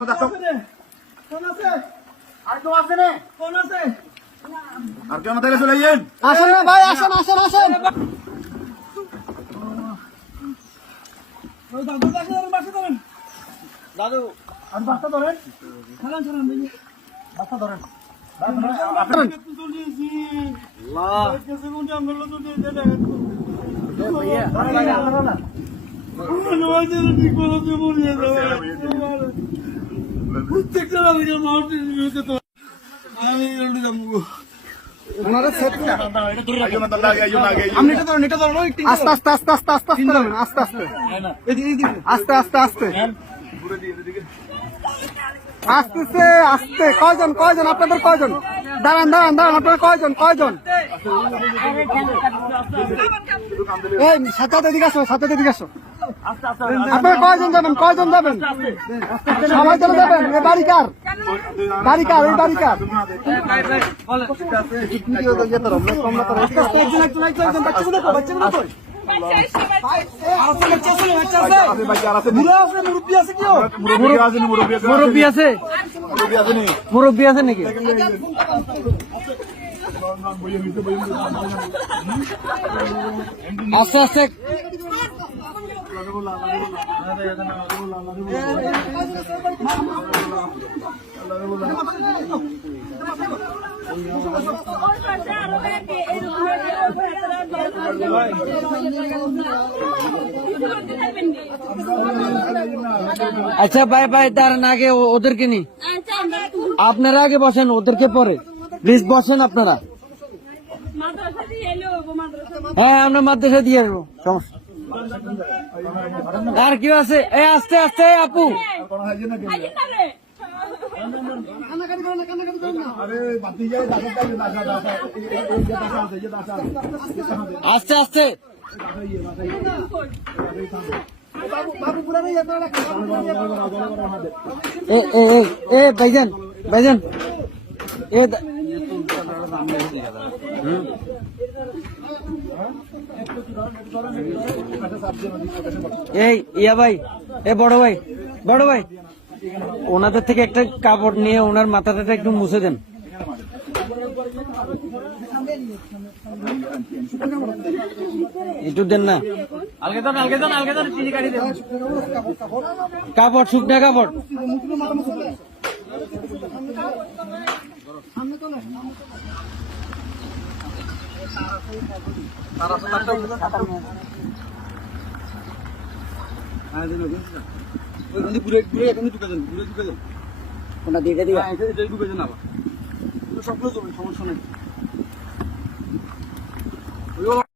আর কেউ না তাহলে চলে যান। আসেন না ভাই, আসেন আসেন আসেন। দাদু আর বাচ্চা ধরেন, ছাড়ান ছাড়ান ভাই, বাচ্চা ধরেন। আস্তে আস্তে আস্তে আস্তে আস্তে আস্তে ধরেন, আস্তে আস্তে আস্তে আস্তে আস্তে আস্তে আস্তে। কয়জন কয়জন আপনাদের কয়জন? দাঁড়ান দাঁড়ান দাঁড়ান, আপনাদের কয়জন কয়জন? এই সাথে এদিকে আসো, সাথে এদিকে আসো। আপনারা কয়জন যাবেন, কয়জন যাবেন? সবাই চলে যাবেন? এ বাড়ি কার? বাড়ি কার? এই বাড়ি কার? মুরব্বী আছে, মুরব্বী আছে নাকি? আস্তে আস্তে আচ্ছা ভাই ভাই, দাঁড়ান আগে ওদেরকে নি, আপনারা আগে বসেন, ওদেরকে পরে প্লিজ বসেন আপনারা। হ্যাঁ আমরা মাদ্রাসা দিয়ে আসবো, সমস্যা। আর কি আছে? এই আস্তে আস্তে আপু, আস্তে আস্তে। এ ভাইজান ভাইজান, এই ইয়া ভাই, এ বড় ভাই, বড় ভাই, ওনাদের থেকে একটা কাপড় নিয়ে ওনার মাথাটা একটু মুছে দেন। একটু দেন না, কাপড়, শুকনা কাপড়। ওটা দিয়ে দিবা, সমস্যা নেই।